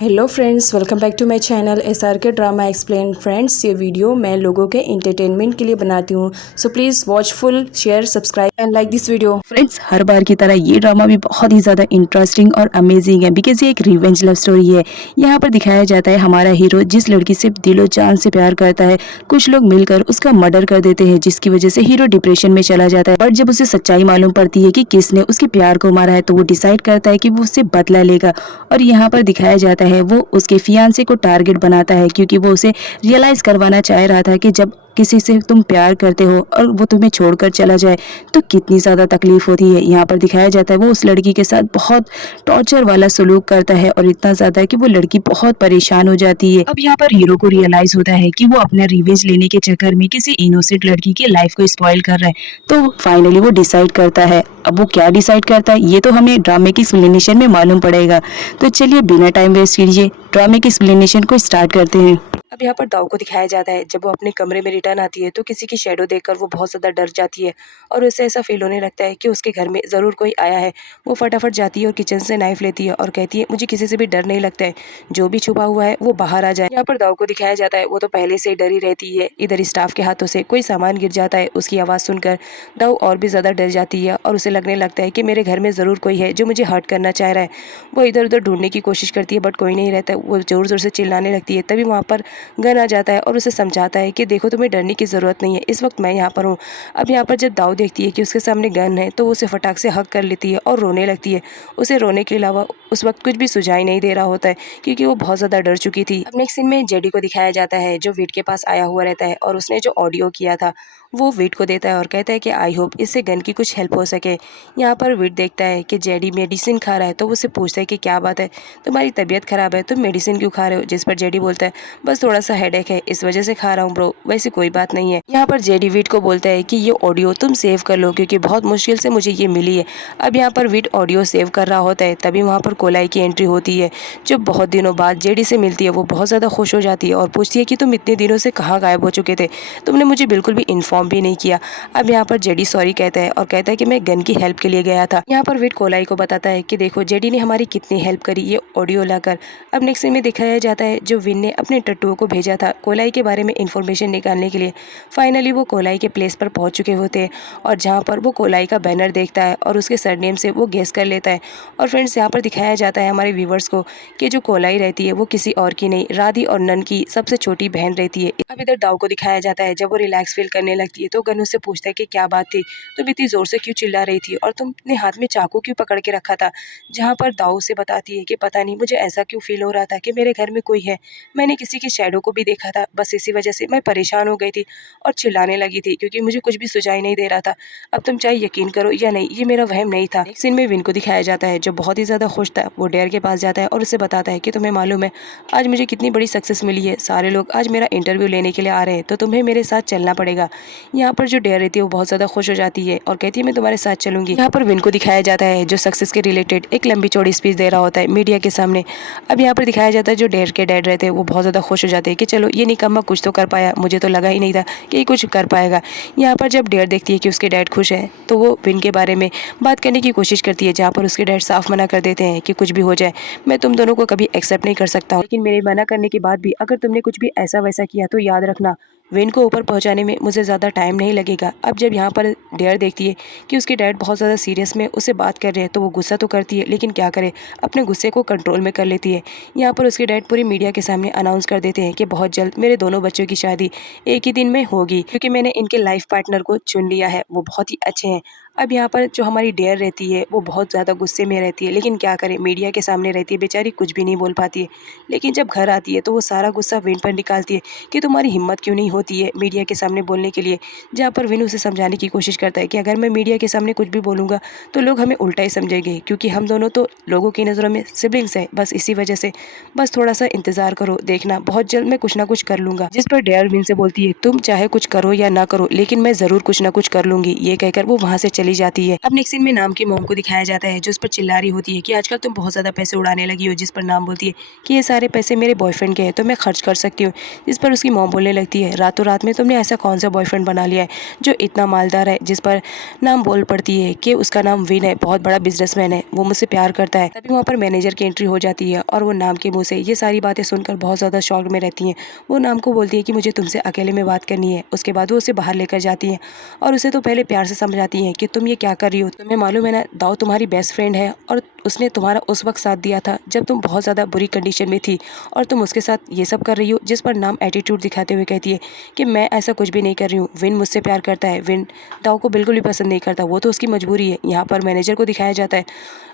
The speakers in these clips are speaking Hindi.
Hello friends, welcome back to my channel SRK drama explain. Friends, ये वीडियो मैं लोगों के एंटरटेनमेंट के लिए बनाती हूँ, so please watch full, share, subscribe and like this video. Friends, हर बार की तरह ये ड्रामा भी बहुत ही ज़्यादा इंटरेस्टिंग और अमेजिंग है बिकॉज ये एक रिवेंज लव स्टोरी है। यहाँ पर दिखाया जाता है हमारा हीरो जिस लड़की से दिलो जान से प्यार करता है, कुछ लोग मिलकर उसका मर्डर कर देते हैं जिसकी वजह से हीरो डिप्रेशन में चला जाता है। बट जब उसे सच्चाई मालूम पड़ती है कि किसने उसके प्यार को मारा है तो वो डिसाइड करता है कि वो उससे बदला लेगा। और यहाँ पर दिखाया जाता है वो उसके फियांसे को टारगेट बनाता है क्योंकि वो उसे रियलाइज करवाना चाह रहा था कि जब किसी से तुम प्यार करते हो और वो तुम्हें छोड़कर चला जाए तो कितनी ज़्यादा तकलीफ होती है। यहाँ पर दिखाया जाता है वो उस लड़की के साथ बहुत टॉर्चर वाला सलूक करता है और इतना ज़्यादा कि वो लड़की बहुत परेशान हो जाती है। अब यहाँ पर हीरो को रियलाइज होता है कि वो अपना रिवेंज लेने के चक्कर में किसी इनोसेंट लड़की की लाइफ को स्पॉइल कर रहा है। तो फाइनली वो डिसाइड करता है। अब वो क्या डिसाइड करता है ये तो हमें ड्रामे की एक्सप्लेनेशन में मालूम पड़ेगा। तो चलिए बिना टाइम वेस्ट कीजिए ड्रामे की एक्सप्लेनेशन को स्टार्ट करते हैं। अब यहाँ पर दाऊ को दिखाया जाता है जब वो अपने कमरे में रिटर्न आती है तो किसी की शैडो देखकर वो बहुत ज़्यादा डर जाती है और उसे ऐसा फील होने लगता है कि उसके घर में ज़रूर कोई आया है। वो फटाफट जाती है और किचन से नाइफ लेती है और कहती है मुझे किसी से भी डर नहीं लगता है, जो भी छुपा हुआ है वो बाहर आ जाए। यहाँ पर दाऊ को दिखाया जाता है वो तो पहले से ही डरी रहती है। इधर स्टाफ के हाथों से कोई सामान गिर जाता है, उसकी आवाज़ सुनकर दाऊ और भी ज़्यादा डर जाती है और उसे लगने लगता है कि मेरे घर में ज़रूर कोई है जो मुझे हर्ट करना चाह रहा है। वो इधर उधर ढूंढने की कोशिश करती है बट कोई नहीं रहता है। वो ज़ोर ज़ोर से चिल्लाने लगती है, तभी वहाँ पर गन आ जाता है और उसे समझाता है कि देखो तुम्हें डरने की ज़रूरत नहीं है, इस वक्त मैं यहाँ पर हूँ। अब यहाँ पर जब दाऊ देखती है कि उसके सामने गन है तो वो उसे फटाक से हक कर लेती है और रोने लगती है। उसे रोने के अलावा उस वक्त कुछ भी सुझाई नहीं दे रहा होता है क्योंकि वो बहुत ज़्यादा डर चुकी थी। अब नेक्स्ट सीन में जेडी को दिखाया जाता है जो वीट के पास आया हुआ रहता है और उसने जो ऑडियो किया था वो वीट को देता है और कहता है कि आई होप इससे गन की कुछ हेल्प हो सके। यहाँ पर वीट देखता है कि जेडी मेडिसिन खा रहा है तो वो उससे पूछता है कि क्या बात है, तुम्हारी तबीयत खराब है, तुम मेडिसिन क्यों खा रहे हो। जिस पर जेडी बोलता है बस थोड़ा सा हेडेक है इस वजह से खा रहा हूँ ब्रो, वैसे कोई बात नहीं है। यहाँ पर जेडी वीट को बोलता है कि ये ऑडियो तुम सेव कर लो क्योंकि बहुत मुश्किल से मुझे ये मिली है। अब यहाँ पर वीट ऑडियो सेव कर रहा होता है तभी वहाँ पर कोलाई की एंट्री होती है जो बहुत दिनों बाद जेडी से मिलती है। वो बहुत ज़्यादा खुश हो जाती है और पूछती है कि तुम इतने दिनों से कहाँ गायब हो चुके थे, तुमने मुझे बिल्कुल भी इन्फॉर्म भी नहीं किया। अब यहाँ पर जेडी सॉरी कहता है और कहता है कि मैं गन की हेल्प के लिए गया था। यहाँ पर वीट कोलाई को बताता है कि देखो जेडी ने हमारी कितनी हेल्प करी ये ऑडियो लाकर। अब नेक्स्ट सीन में दिखाया जाता है जो विन ने अपने टट्टुओं को भेजा था कोलाई के बारे में इंफॉर्मेशन निकालने के लिए। फाइनली वो कोलाई के प्लेस पर पहुंच चुके होते हैं और जहां पर वो कोलाई का बैनर देखता है और उसके सरनेम से वो गेस कर लेता है। और फ्रेंड्स यहाँ पर दिखाया जाता है हमारे व्यूवर्स को कि जो कोलाई रहती है वो किसी और की नहीं, राधी और नन की सबसे छोटी बहन रहती है। अब इधर दाऊ को दिखाया जाता है जब वो रिलैक्स फील करने लगती है तो गन उससे पूछता है कि क्या बात थी, तुम इतनी जोर से क्यों चिल्ला रही थी और तुमने हाथ में चाकू क्यों पकड़ के रखा था। जहाँ पर दाऊ से बताती है कि पता नहीं मुझे ऐसा क्यों फील हो रहा था कि मेरे घर में कोई है, मैंने किसी की शैडो को भी देखा था, बस इसी वजह से मैं परेशान हो गई थी और चिल्लाने लगी थी क्योंकि मुझे कुछ भी सुझाई नहीं दे रहा था। अब तुम चाहे यकीन करो या नहीं ये मेरा वहम नहीं था। नेक्स्ट सीन में विन को दिखाया जाता है जो बहुत ही ज़्यादा खुश था। वो डेयर के पास जाता है और उसे बताता है कि तुम्हें मालूम है आज मुझे कितनी बड़ी सक्सेस मिली है, सारे लोग आज मेरा इंटरव्यू लेने के लिए आ रहे हैं तो तुम्हें मेरे साथ चलना पड़ेगा। यहाँ पर जो डेयर रहती है वो बहुत ज़्यादा खुश हो जाती है और कहती है मैं तुम्हारे साथ चलूंगी। यहाँ पर विन को दिखाया जाता है जो सक्सेस के रिलेटेड एक लंबी चौड़ी स्पीच दे रहा होता है मीडिया के सामने। अब यहाँ पर दिखाया जाता है जो डेयर के डैड रहते हैं वो बहुत ज़्यादा खुश हो जाते हैं कि चलो ये निकम्मा कुछ तो कर पाया, मुझे तो लगा ही नहीं था कि ये कुछ कर पाएगा। यहाँ पर जब डेयर देखती है कि उसके डैड खुश है तो वो विन के बारे में बात करने की कोशिश करती है जहाँ पर उसके डैड साफ मना कर देते हैं कि कुछ भी हो जाए मैं तुम दोनों को कभी एक्सेप्ट नहीं कर सकता हूँ, लेकिन मेरे मना करने के बाद भी अगर तुमने कुछ भी ऐसा वैसा किया तो याद रखना विन को ऊपर पहुंचाने में मुझे ज़्यादा टाइम नहीं लगेगा। अब जब यहाँ पर डेयर देखती है कि उसके डैड बहुत ज़्यादा सीरियस में उससे बात कर रहे हैं तो वो गुस्सा तो करती है लेकिन क्या करे अपने गुस्से को कंट्रोल में कर लेती है। यहाँ पर उसके डैड पूरी मीडिया के सामने अनाउंस कर देते हैं कि बहुत जल्द मेरे दोनों बच्चों की शादी एक ही दिन में होगी क्योंकि मैंने इनके लाइफ पार्टनर को चुन लिया है, वो बहुत ही अच्छे हैं। अब यहाँ पर जो हमारी डेयर रहती है वो बहुत ज़्यादा गुस्से में रहती है लेकिन क्या करे मीडिया के सामने रहती है बेचारी, कुछ भी नहीं बोल पाती है। लेकिन जब घर आती है तो वो सारा गुस्सा विन पर निकालती है कि तुम्हारी हिम्मत क्यों नहीं होती है मीडिया के सामने बोलने के लिए। जहाँ पर विन उसे समझाने की कोशिश करता है कि अगर मैं मीडिया के सामने कुछ भी बोलूँगा तो लोग हमें उल्टा ही समझेंगे क्योंकि हम दोनों तो लोगों की नज़रों में सिबलिंग्स हैं, बस इसी वजह से बस थोड़ा सा इंतजार करो, देखना बहुत जल्द मैं कुछ ना कुछ कर लूँगा। जिस पर डेयर विन से बोलती है तुम चाहे कुछ करो या ना करो लेकिन मैं ज़रूर कुछ ना कुछ कर लूँगी। ये कहकर वो वहाँ से चली जाती है। अब नेक्स्ट सीन में नाम की मॉम को दिखाया जाता है जो उस पर चिल्ला रही होती है कि आजकल तुम बहुत ज़्यादा पैसे उड़ाने लगी हो, जिस पर नाम बोलती है कि ये सारे पैसे मेरे बॉयफ्रेंड के हैं तो मैं खर्च कर सकती हूँ। जिस पर उसकी मॉम बोलने लगती है रातों रात में तुमने ऐसा कौन सा बॉयफ्रेंड बना लिया है जो इतना मालदार है। जिस पर नाम बोल पड़ती है कि उसका नाम विन है, बहुत बड़ा बिजनेसमैन है, वो मुझसे प्यार करता है। तभी वहाँ पर मैनेजर की एंट्री हो जाती है और वो नाम के मुँह से ये सारी बातें सुनकर बहुत ज़्यादा शॉक में रहती हैं। वो नाम को बोलती है कि मुझे तुमसे अकेले में बात करनी है। उसके बाद वो उसे बाहर लेकर जाती है और उसे तो पहले प्यार से समझाती हैं कि तुम ये क्या कर रही हो, तुम्हें मालूम है ना दाऊ तुम्हारी बेस्ट फ्रेंड है और उसने तुम्हारा उस वक्त साथ दिया था जब तुम बहुत ज़्यादा बुरी कंडीशन में थी और तुम उसके साथ ये सब कर रही हो। जिस पर नाम एटीट्यूड दिखाते हुए कहती है कि मैं ऐसा कुछ भी नहीं कर रही हूँ, विन मुझसे प्यार करता है, विन दाऊ को बिल्कुल भी पसंद नहीं करता, वो तो उसकी मजबूरी है। यहाँ पर मैनेजर को दिखाया जाता है।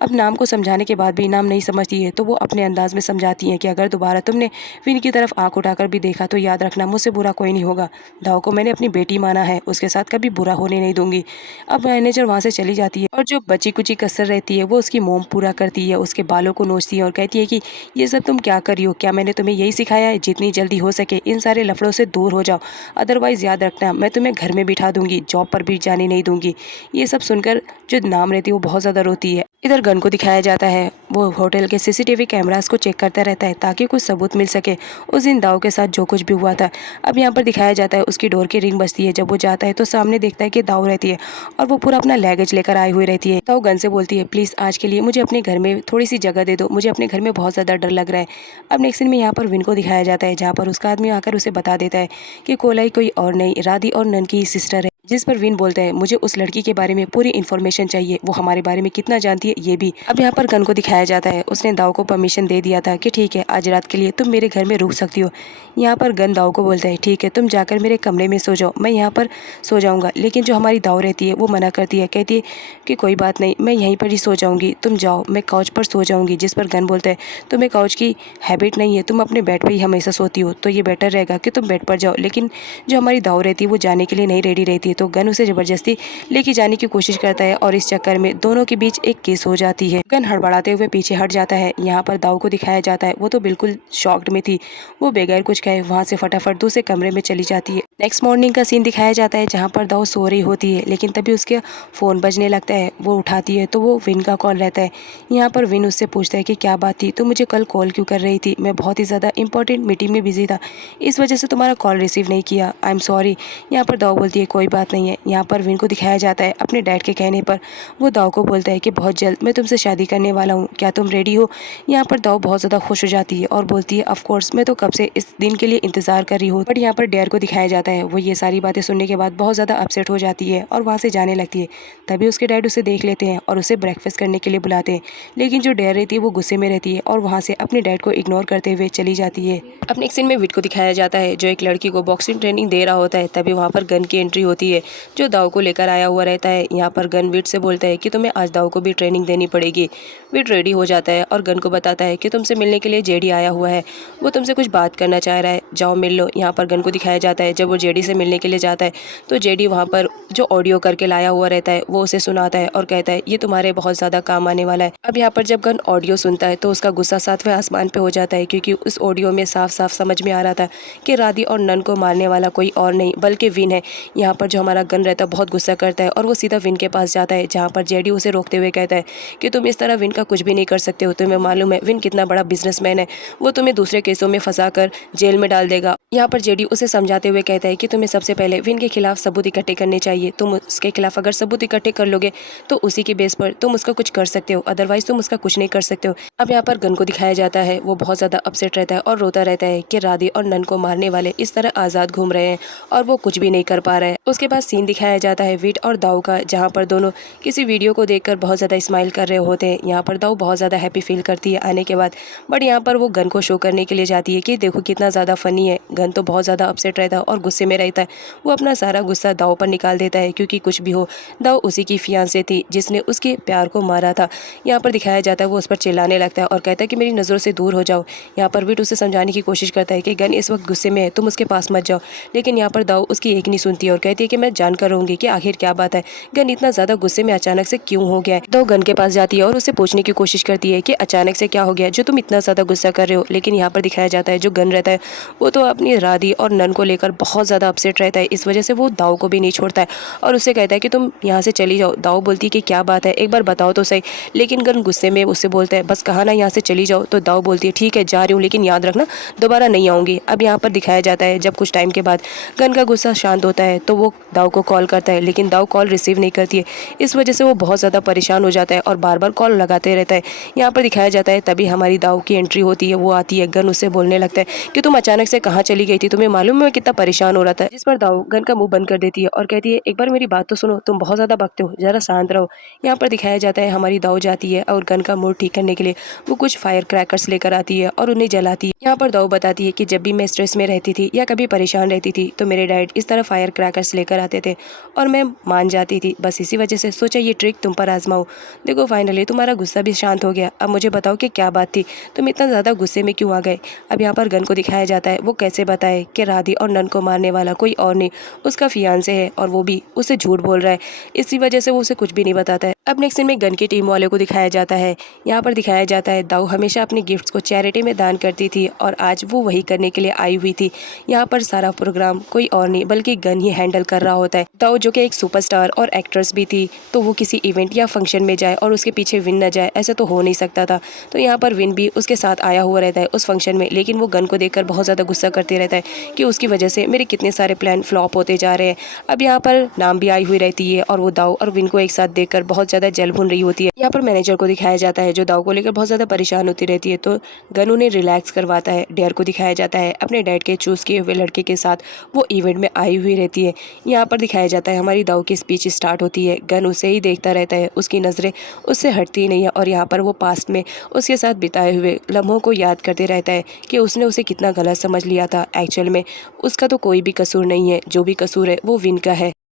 अब नाम को समझाने के बाद भी नाम नहीं समझती है तो वो अपने अंदाज में समझाती हैं कि अगर दोबारा तुमने विन की तरफ आंख उठाकर भी देखा तो याद रखना मुझसे बुरा कोई नहीं होगा। दाऊ को मैंने अपनी बेटी माना है, उसके साथ कभी बुरा होने नहीं दूंगी। अब मैनेजर वहाँ से चली जाती है और जो बची कुची कसर रहती है वो उसकी मोम पूरा करती है, उसके बालों को नोचती है और कहती है कि ये सब तुम क्या कर रही हो, क्या मैंने तुम्हें यही सिखाया है, जितनी जल्दी हो सके इन सारे लफड़ों से दूर हो जाओ, अदरवाइज़ याद रखना मैं तुम्हें घर में बिठा दूंगी, जॉब पर भी जाने नहीं दूंगी। ये सब सुनकर जो नाम रहती है वो बहुत ज़्यादा रोती है। इधर गन को दिखाया जाता है, वो होटल के सीसीटीवी कैमरास को चेक करता रहता है ताकि कुछ सबूत मिल सके उस दिन दाऊ के साथ जो कुछ भी हुआ था। अब यहाँ पर दिखाया जाता है उसकी डोर की रिंग बजती है, जब वो जाता है तो सामने देखता है कि दाऊ रहती है और वो पूरा अपना लगेज लेकर आई हुई रहती है। दाऊ गन से बोलती है प्लीज़ आज के लिए मुझे अपने घर में थोड़ी सी जगह दे दो, मुझे अपने घर में बहुत ज़्यादा डर लग रहा है। अब नेक्स्ट सीन में यहाँ पर विन को दिखाया जाता है जहाँ पर उसका आदमी आकर उसे बता देता है कि कोलाई कोई और नहीं राधी और नन की सिस्टर है। जिस पर विन बोलता है मुझे उस लड़की के बारे में पूरी इन्फॉर्मेशन चाहिए, वो हमारे बारे में कितना जानती है ये भी। अब यहाँ पर गन को दिखाया जाता है, उसने दाऊ को परमिशन दे दिया था कि ठीक है आज रात के लिए तुम मेरे घर में रुक सकती हो। यहाँ पर गन दाऊ को बोलता है ठीक है तुम जाकर मेरे कमरे में सो जाओ, मैं यहाँ पर सो जाऊँगा। लेकिन जो हमारी दाऊ रहती है वो मना करती है, कहती है कि कोई बात नहीं मैं यहीं पर ही सो जाऊँगी, तुम जाओ मैं काउच पर सो जाऊँगी। जिस पर गन बोलता है तुम्हें काउच की हैबिट नहीं है, तुम अपने बेड पर ही हमेशा सोती हो, तो ये बेटर रहेगा कि तुम बेड पर जाओ। लेकिन जो हमारी दाऊ रहती है वो जाने के लिए नहीं रेडी रहती है तो गन उसे ज़बरदस्ती लेके जाने की कोशिश करता है और इस चक्कर में दोनों के बीच एक केस हो जाती है। गन हड़बड़ाते हुए पीछे हट जाता है। यहाँ पर दाऊ को दिखाया जाता है, वो तो बिल्कुल शॉक्ड में थी, वो बगैर कुछ कहे वहाँ से फटाफट दूसरे कमरे में चली जाती है। नेक्स्ट मॉर्निंग का सीन दिखाया जाता है जहाँ पर दाऊ सो रही होती है लेकिन तभी उसके फ़ोन बजने लगता है, वो उठाती है तो वो विन का कॉल रहता है। यहाँ पर विन उससे पूछता है कि क्या बात थी, तो मुझे कल कॉल क्यों कर रही थी, मैं बहुत ही ज़्यादा इंपॉर्टेंट मीटिंग में बिजी था, इस वजह से तुम्हारा कॉल रिसीव नहीं किया, आई एम सॉरी। यहाँ पर दाऊ बोलती है कोई बात नहीं है। यहाँ पर विन को दिखाया जाता है अपने डैड के कहने पर वो दाऊ को बोलता है कि बहुत जल्द मैं तुमसे शादी करने वाला हूँ, क्या तुम रेडी हो। यहाँ पर दाऊ बहुत ज़्यादा खुश हो जाती है और बोलती है ऑफ कोर्स मैं तो कब से इस दिन के लिए इंतज़ार कर रही हूँ। बट यहाँ पर डेयर को दिखाया जाता है, वो ये सारी बातें सुनने के बाद बहुत ज़्यादा अपसेट हो जाती है और वहाँ से जाने लगती है। तभी उसके डैड उसे देख लेते हैं और उसे ब्रेकफास्ट करने के लिए बुलाते हैं, लेकिन जो डेयर रहती है वो गुस्से में रहती है और वहाँ से अपने डैड को इग्नोर करते हुए चली जाती है। अपने एक सीन में विट को दिखाया जाता है जो एक लड़की को बॉक्सिंग ट्रेनिंग दे रहा होता है। तभी वहाँ पर गन की एंट्री होती है जो दाऊ को लेकर आया हुआ रहता है। यहाँ पर गन विट से बोलता है कि तुम्हें आज दाऊ को भी ट्रेनिंग देनी पड़ेगी। विट रेडी हो जाता है और गन को बताता है कि तुमसे मिलने के लिए जेडी आया हुआ है, वो तुमसे कुछ बात करना चाह रहा है, जाओ मिल लो। यहाँ पर गन को दिखाया जाता है जब वो जेडी से मिलने के लिए जाता है तो जेडी वहाँ पर जो ऑडियो करके लाया हुआ रहता है वो उसे सुनाता है और कहता है ये तुम्हारे बहुत ज़्यादा काम आने वाला है। अब यहाँ पर जब गन ऑडियो सुनता है तो उसका गुस्सा सातवें आसमान पे हो जाता है क्योंकि उस ऑडियो में साफ साफ समझ में आ रहा था कि राधी और नन को मारने वाला कोई और नहीं बल्कि विन है। यहाँ पर जो हमारा गन रहता है बहुत गुस्सा करता है और वो सीधा विन के पास जाता है जहाँ पर जेडी उसे रोकते हुए कहता है कि तुम इस तरह विन का कुछ भी नहीं कर सकते हो, तुम्हें मालूम है विन कितना बड़ा बिजनेसमैन है, वो तुम्हें दूसरे केसों में फंसा कर जेल में डाल देगा। यहाँ पर जेडी उसे समझाते हुए कहता है कि तुम्हें सबसे पहले विन के खिलाफ सबूत इकट्ठे करने चाहिए, तुम उसके खिलाफ अगर सबूत इकट्ठे कर लोगे तो उसी के बेस पर तुम उसका कुछ कर सकते हो, अदरवाइज तुम उसका कुछ नहीं कर सकते हो। अब यहाँ पर गन को दिखाया जाता है, वो बहुत ज़्यादा अपसेट रहता है और रोता रहता है कि राधी और नन को मारने वाले इस तरह आज़ाद घूम रहे हैं और वो कुछ भी नहीं कर पा रहे हैं। उसके बाद सीन दिखाया जाता है विट और दाऊ का जहाँ पर दोनों किसी वीडियो को देखकर बहुत ज़्यादा स्माइल कर रहे होते हैं। यहाँ पर दाऊ बहुत ज़्यादा हैप्पी फील करती है आने के बाद, बट यहाँ पर वो गन को शो करने के लिए जाती है कि देखो कितना ज़्यादा फनी है। गन तो बहुत ज़्यादा अपसेट रहता है और गुस्से में रहता है, वो अपना सारा गुस्सा दाऊ पर निकाल देता है क्योंकि कुछ भी हो दाऊ उसी की फियांसे थी जिसने उसके प्यार को मारा था। यहाँ पर दिखाया जाता है वो उस पर चिल्लाने लगता है और कहता है कि मेरी नज़रों से दूर हो जाओ। यहाँ पर विट उसे समझाने की कोशिश करता है कि गन इस वक्त गुस्से में है, तुम उसके पास मत जाओ, लेकिन यहाँ पर दाऊ उसकी एक नहीं सुनती है और कहती है कि मैं जानकर रहूंगी कि आखिर क्या बात है, गन इतना ज्यादा गुस्से में अचानक से क्यों हो गया है। दाऊ गन के पास जाती है और उसे पूछने की कोशिश करती है कि अचानक से क्या हो गया जो तुम इतना ज्यादा गुस्सा कर रहे हो। लेकिन यहाँ पर दिखाया जाता है जो गन रहता है वो तो अपनी राधी और नन को लेकर बहुत ज्यादा अपसेट रहता है। इस वजह से वो दाऊ को भी नहीं छोड़ता है और उससे कहता है कि तुम यहाँ से चली जाओ। दाऊ बोलती है कि क्या बात है, एक बार बताओ तो सही। लेकिन गन गुस्से में उससे बोलता है बस कहा ना यहाँ से चली जाओ। तो दाऊ बोलती है ठीक है जा रही हूँ, लेकिन याद रखना दोबारा नहीं आऊंगी। अब यहाँ पर दिखाया जाता है जब कुछ टाइम के बाद गन का गुस्सा शांत होता है तो वो दाऊ को कॉल करता है, लेकिन दाऊ कॉल रिसीव नहीं करती है। इस वजह से वो बहुत ज़्यादा परेशान हो जाता है और बार बार कॉल लगाते रहता है। यहाँ पर दिखाया जाता है तभी हमारी दाऊ की एंट्री होती है। वो आती है, गन उससे बोलने लगता है कि तुम अचानक से कहाँ चली गई थी, तुम्हें मालूम है मैं कितना परेशान हो रहा था। जिस पर दाऊ गन का मुंह बंद कर देती है और कहती है एक बार मेरी बात तो सुनो, तुम बहुत ज़्यादा बकते हो, जरा शांत रहो। यहाँ पर दिखाया जाता है हमारी दाऊ जाती है और गन का मूड ठीक करने के लिए वो कुछ फायर क्रैकर्स लेकर आती है और उन्हें जलाती है। यहाँ पर दाऊ बताती है कि जब भी मैं स्ट्रेस में रहती थी या कभी परेशान रहती थी तो मेरे डैड इस तरह फायर क्रैकर्स लेकर आते थे और मैं मान जाती थी। बस इसी वजह से सोचा ये ट्रिक तुम पर आजमाऊं। देखो फाइनली तुम्हारा गुस्सा भी शांत हो गया। अब मुझे बताओ कि क्या बात थी, तुम इतना ज़्यादा गुस्से में क्यों आ गए। अब यहाँ पर गन को दिखाया जाता है वो कैसे बताए कि राधी और नन को मारने वाला कोई और नहीं उसका फियांसे है और वो भी उससे झूठ बोल रहा है। इसी वजह से वो उसे कुछ भी नहीं बताता है। अब नेक्स्ट सीन में गन की टीम वाले को दिखाया जाता है। यहाँ पर दिखाया जाता है दाऊ हमेशा अपने गिफ्ट्स को चैरिटी में दान करती थी और आज वो वही करने के लिए आई हुई थी। यहाँ पर सारा प्रोग्राम कोई और नहीं बल्कि गन ही हैंडल कर रहा होता है। दाऊ जो कि एक सुपरस्टार और एक्ट्रेस भी थी तो वो किसी इवेंट या फंक्शन में जाए और उसके पीछे विन न जाए, ऐसे तो हो नहीं सकता था। तो यहाँ पर विन भी उसके साथ आया हुआ रहता है उस फंक्शन में, लेकिन वो गन को देखकर बहुत ज़्यादा गुस्सा करते रहता है कि उसकी वजह से मेरे कितने सारे प्लान फ्लॉप होते जा रहे हैं। अब यहाँ पर नाम भी आई हुई रहती है और वो दाऊ और विन को एक साथ देखकर बहुत ज़्यादा जल भून रही होती है। यहाँ पर मैनेजर को दिखाया जाता है जो दाऊ को लेकर बहुत ज़्यादा परेशान होती रहती है। तो गन उन्हें रिलैक्स करवाता है। डेयर को दिखाया जाता है अपने डैड के चूज़ किए हुए लड़के के साथ वो इवेंट में आई हुई रहती है। यहाँ पर दिखाया जाता है हमारी दाऊ की स्पीच स्टार्ट होती है। गन उसे ही देखता रहता है, उसकी नज़रें उससे हटती नहीं है और यहाँ पर वो पास्ट में उसके साथ बिताए हुए लम्हों को याद करते रहता है कि उसने उसे कितना गलत समझ लिया था। एक्चुअल में उसका तो कोई भी कसूर नहीं है, जो भी कसूर है वो विन का है।